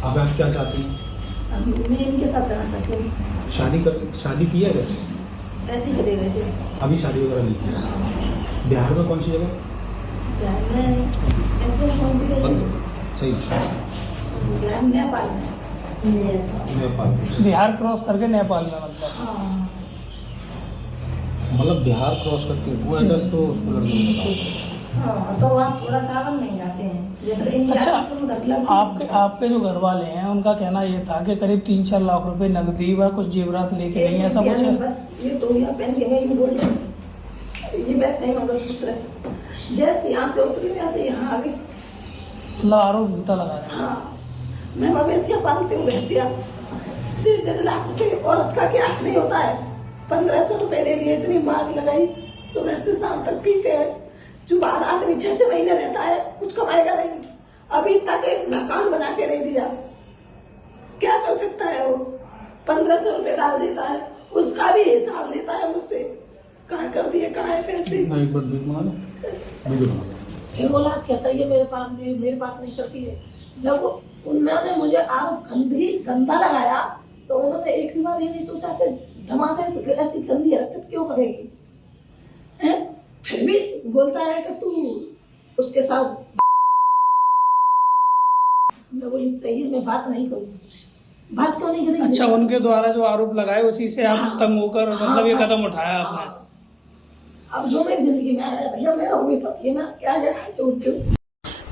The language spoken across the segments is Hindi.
अब आप क्या चाहती हैं? मैं इनके साथ रहना चाहती हूँ। शादी की है क्या? ऐसे ही चले गए थे। अभी शादी वगैरह नहीं की? हाँ। बिहार में कौन सी जगह? बिहार में ऐसे कौन सी जगह? सही। बिहार नेपाल में। नेपाल। बिहार क्रॉस करके नेपाल में मतलब। हाँ। मतलब बिहार क्रॉस करके वो एड्रेस तो उसको लड़के को बताओ। हाँ, तो वहाँ थोड़ा टावर नहीं जाते हैं। ये तो इंडिया अच्छा, से उधर लग- आपके जो घर वाले हैं उनका कहना ये था कि करीब 3-4 लाख रुपए नकदी व कुछ जेवरात लेके गई हैं, ऐसा कुछ है? बस ये तो यहाँ पहन के गई गोल्ड, ये वैसे ही मंगलसूत्र है। जैसे यहाँ से उतरी वैसे यहाँ आ गई। मतलब आरोप झूठा लगा रहे हैं। हाँ, मैं मवेशियाँ पालती हूँ, भैंसिया। 1.5 लाख रुपए औरत का क्या नहीं होता है। 1500 रुपए ले लिए, इतनी मार लगाई, सुबह से शाम तक पीते हैं। जो बाहर आदमी 6-6 महीने रहता है, कुछ कमाएगा नहीं। अभी तक एक मकान बना के नहीं दिया। क्या कर सकता है वो? 1500 रुपए डाल देता है, उसका भी हिसाब लेता है मुझसे। कहाँ कर दिए, कहाँ है पैसे? एक बार वीडियो बना लो, वीडियो बना लो। फिर बोला कैसा ये मेरे पास नहीं करती है। जब उन्होंने मुझे आरोप गंदा लगाया, तो उन्होंने एक भी बार ये नहीं सोचा कि धमाका ऐसी गंदी हरकत क्यों करेगी, हैं? फिर भी बोलता है कि तू उसके साथ। मैं बोली सही है, मैं बात नहीं करूँगी। बात क्यों नहीं करेंगे? अच्छा, उनके द्वारा जो आरोप लगाए उसी से आप हाँ। तंग होकर मतलब ये बस। कदम उठाया आपने? हाँ। अब जो मेरी जिंदगी में आया भैया, मेरा वही पति है, मैं क्या जगह छोड़ती हूँ।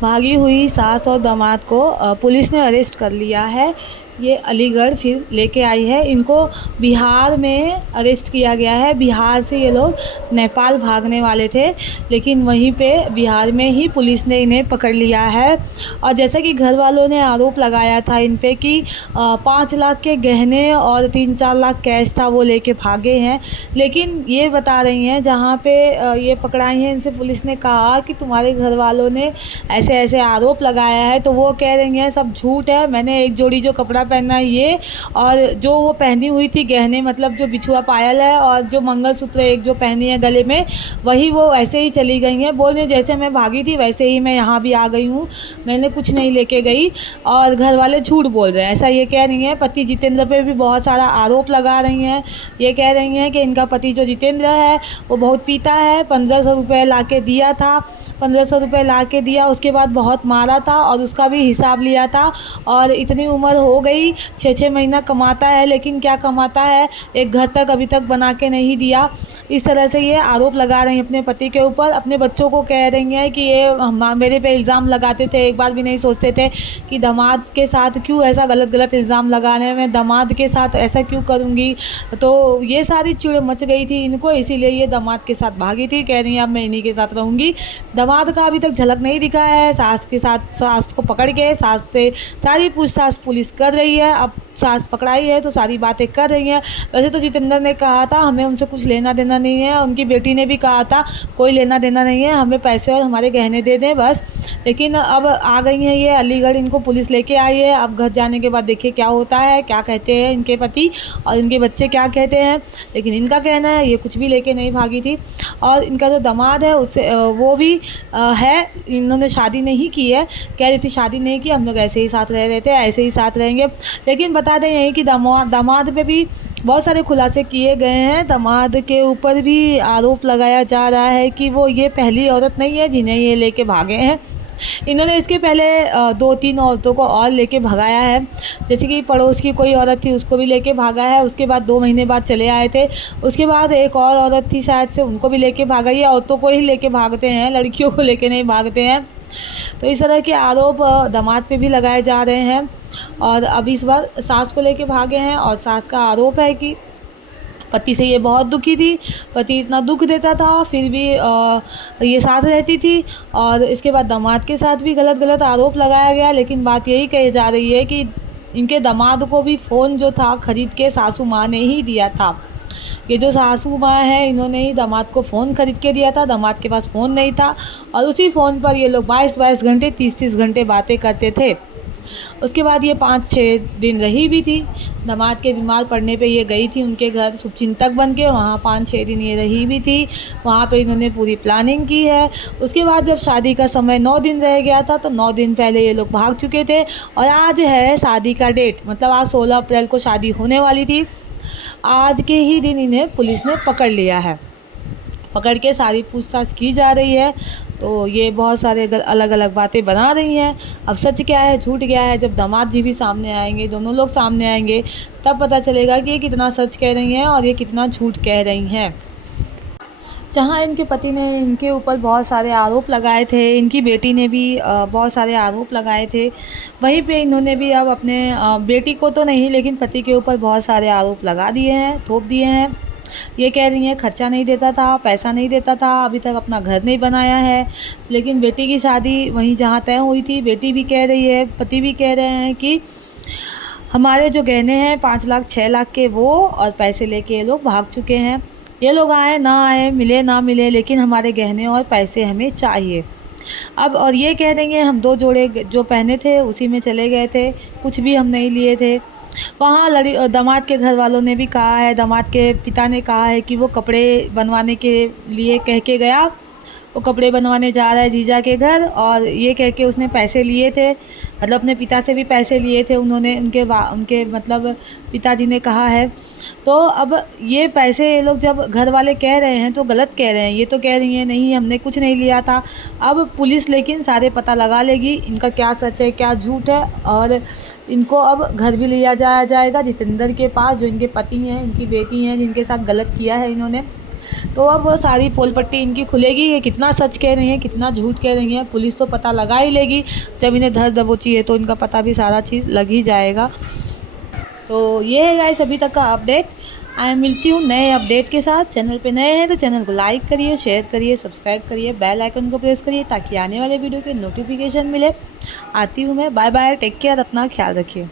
भागी हुई सास और दामाद को पुलिस ने अरेस्ट कर लिया है। ये अलीगढ़ फिर लेके आई है। इनको बिहार में अरेस्ट किया गया है। बिहार से ये लोग नेपाल भागने वाले थे, लेकिन वहीं पे बिहार में ही पुलिस ने इन्हें पकड़ लिया है। और जैसा कि घर वालों ने आरोप लगाया था इन पे कि 5 लाख के गहने और 3-4 लाख कैश था, वो लेके भागे हैं। लेकिन ये बता रही हैं, जहाँ पे ये पकड़ाई हैं, इनसे पुलिस ने कहा कि तुम्हारे घर वालों ने ऐसे ऐसे आरोप लगाया है, तो वो कह रही हैं सब झूठ है। मैंने एक जोड़ी जो कपड़ा पहना है ये, और जो वो पहनी हुई थी गहने, मतलब जो बिछुआ पायल है और जो मंगलसूत्र एक जो पहनी है गले में, वही वो ऐसे ही चली गई हैं। बोल रही जैसे मैं भागी थी वैसे ही मैं यहाँ भी आ गई हूँ, मैंने कुछ नहीं लेके गई। और घर वाले झूठ बोल रहे हैं, ऐसा ये कह रही हैं। पति जितेंद्र पे भी बहुत सारा आरोप लगा रही हैं। ये कह रही हैं कि इनका पति जो जितेंद्र है वो बहुत पीता है। 1500 रुपये ला के दिया था, 1500 रुपये ला के दिया, उसके बाद बहुत मारा था और उसका भी हिसाब लिया था। और इतनी उम्र हो गई, 6-6 महीना कमाता है, लेकिन क्या कमाता है, एक घर तक अभी तक बना के नहीं दिया। इस तरह से ये आरोप लगा रही हैं अपने पति के ऊपर। अपने बच्चों को कह रही हैं कि ये मेरे पे इल्ज़ाम लगाते थे, एक बार भी नहीं सोचते थे कि दामाद के साथ क्यों ऐसा गलत इल्ज़ाम लगा रहे हैं, मैं दामाद के साथ ऐसा क्यों करूँगी। तो ये सारी चिड़ मच गई थी इनको, इसीलिए ये दामाद के साथ भागी थी। कह रही हैं अब मैं इन्हीं के साथ रहूँगी। दामाद का अभी तक झलक नहीं दिखा है। सास के साथ, सास को पकड़ के सास से सारी पूछताछ पुलिस कर रही है। अब सास पकड़ाई है तो सारी बातें कर रही हैं। वैसे तो जितेंद्र ने कहा था हमें उनसे कुछ लेना देना नहीं है, उनकी बेटी ने भी कहा था कोई लेना देना नहीं है, हमें पैसे और हमारे गहने दे दें बस। लेकिन अब आ गई हैं ये अलीगढ़, इनको पुलिस लेके आई है। अब घर जाने के बाद देखिए क्या होता है, क्या कहते हैं इनके पति और इनके बच्चे क्या कहते हैं। लेकिन इनका कहना है ये कुछ भी लेके नहीं भागी थी। और इनका जो दामाद है उससे वो भी है, इन्होंने शादी नहीं की है। कह रही थी शादी नहीं की, हम लोग ऐसे ही साथ रह रहे थे, ऐसे ही साथ रहेंगे। लेकिन बता दें यही कि दामाद पे भी बहुत सारे खुलासे किए गए हैं। दामाद के ऊपर भी आरोप लगाया जा रहा है कि वो ये पहली औरत नहीं है जिन्हें ये लेके भागे हैं। इन्होंने इसके पहले 2-3 औरतों को और लेके भगाया है। जैसे कि पड़ोस की कोई औरत थी, उसको भी लेके भागा है। उसके बाद 2 महीने बाद चले आए थे। उसके बाद एक और औरत थी शायद से, उनको भी लेके भागा। ये औरतों को ही लेके भागते हैं, लड़कियों को लेके नहीं भागते हैं। तो इस तरह के आरोप दामाद पे भी लगाए जा रहे हैं। और अब इस बार सास को लेके भागे हैं और सास का आरोप है कि पति से ये बहुत दुखी थी, पति इतना दुख देता था फिर भी ये साथ रहती थी। और इसके बाद दामाद के साथ भी गलत आरोप लगाया गया। लेकिन बात यही कही जा रही है कि इनके दामाद को भी फ़ोन जो था खरीद के सासू माँ ने ही दिया था। ये जो सासू माँ है इन्होंने ही दामाद को फ़ोन खरीद के दिया था। दामाद के पास फ़ोन नहीं था और उसी फ़ोन पर ये लोग 22-22 घंटे 30-30 घंटे बातें करते थे। उसके बाद ये 5-6 दिन रही भी थी। दामाद के बीमार पड़ने पे ये गई थी उनके घर शुभचिंतक बन के, वहाँ 5-6 दिन ये रही भी थी। वहाँ पे इन्होंने पूरी प्लानिंग की है। उसके बाद जब शादी का समय 9 दिन रह गया था तो 9 दिन पहले ये लोग भाग चुके थे और आज है शादी का डेट, मतलब आज 16 अप्रैल को शादी होने वाली थी। आज के ही दिन इन्हें पुलिस ने पकड़ लिया है। पकड़ के सारी पूछताछ की जा रही है। तो ये बहुत सारे अलग अलग बातें बना रही हैं। अब सच क्या है झूठ क्या है, जब दामाद जी भी सामने आएंगे, दोनों लोग सामने आएंगे, तब पता चलेगा कि ये कितना सच कह रही हैं और ये कितना झूठ कह रही हैं। जहाँ इनके पति ने इनके ऊपर बहुत सारे आरोप लगाए थे, इनकी बेटी ने भी बहुत सारे आरोप लगाए थे, वहीं पे इन्होंने भी अब अपने बेटी को तो नहीं लेकिन पति के ऊपर बहुत सारे आरोप लगा दिए हैं, थोप दिए हैं। ये कह रही हैं खर्चा नहीं देता था, पैसा नहीं देता था, अभी तक अपना घर नहीं बनाया है। लेकिन बेटी की शादी वहीं जहाँ तय हुई थी, बेटी भी कह रही है, पति भी कह रहे हैं कि हमारे जो गहने हैं 5 लाख 6 लाख के वो और पैसे लेके ये लोग भाग चुके हैं। ये लोग आए ना आए, मिले ना मिले, लेकिन हमारे गहने और पैसे हमें चाहिए। अब और ये कह देंगे हम 2 जोड़े जो पहने थे उसी में चले गए थे, कुछ भी हम नहीं लिए थे। वहाँ दामाद के घर वालों ने भी कहा है, दामाद के पिता ने कहा है कि वो कपड़े बनवाने के लिए कह के गया, वो कपड़े बनवाने जा रहा है जीजा के घर, और ये कह के उसने पैसे लिए थे, मतलब अपने पिता से भी पैसे लिए थे उन्होंने, उनके मतलब पिताजी ने कहा है। तो अब ये पैसे ये लोग जब घर वाले कह रहे हैं तो गलत कह रहे हैं। ये तो कह रही हैं नहीं हमने कुछ नहीं लिया था। अब पुलिस लेकिन सारे पता लगा लेगी इनका क्या सच है क्या झूठ है, और इनको अब घर भी लिया जाएगा जितेंद्र के पास, जो इनके पति हैं, इनकी बेटी हैं, जिनके साथ गलत किया है इन्होंने। तो अब वो सारी पोल पट्टी इनकी खुलेगी, ये कितना सच कह रही हैं कितना झूठ कह रही हैं, पुलिस तो पता लगा ही लेगी। जब इन्हें धर दबोची है तो इनका पता भी सारा चीज़ लग ही जाएगा। तो ये है गाइस अभी तक का अपडेट। मैं मिलती हूँ नए अपडेट के साथ। चैनल पे नए हैं तो चैनल को लाइक करिए, शेयर करिए, सब्सक्राइब करिए, बेल आइकन को प्रेस करिए ताकि आने वाले वीडियो के नोटिफिकेशन मिले। आती हूँ मैं, बाय बाय, टेक केयर, अपना ख्याल रखिए।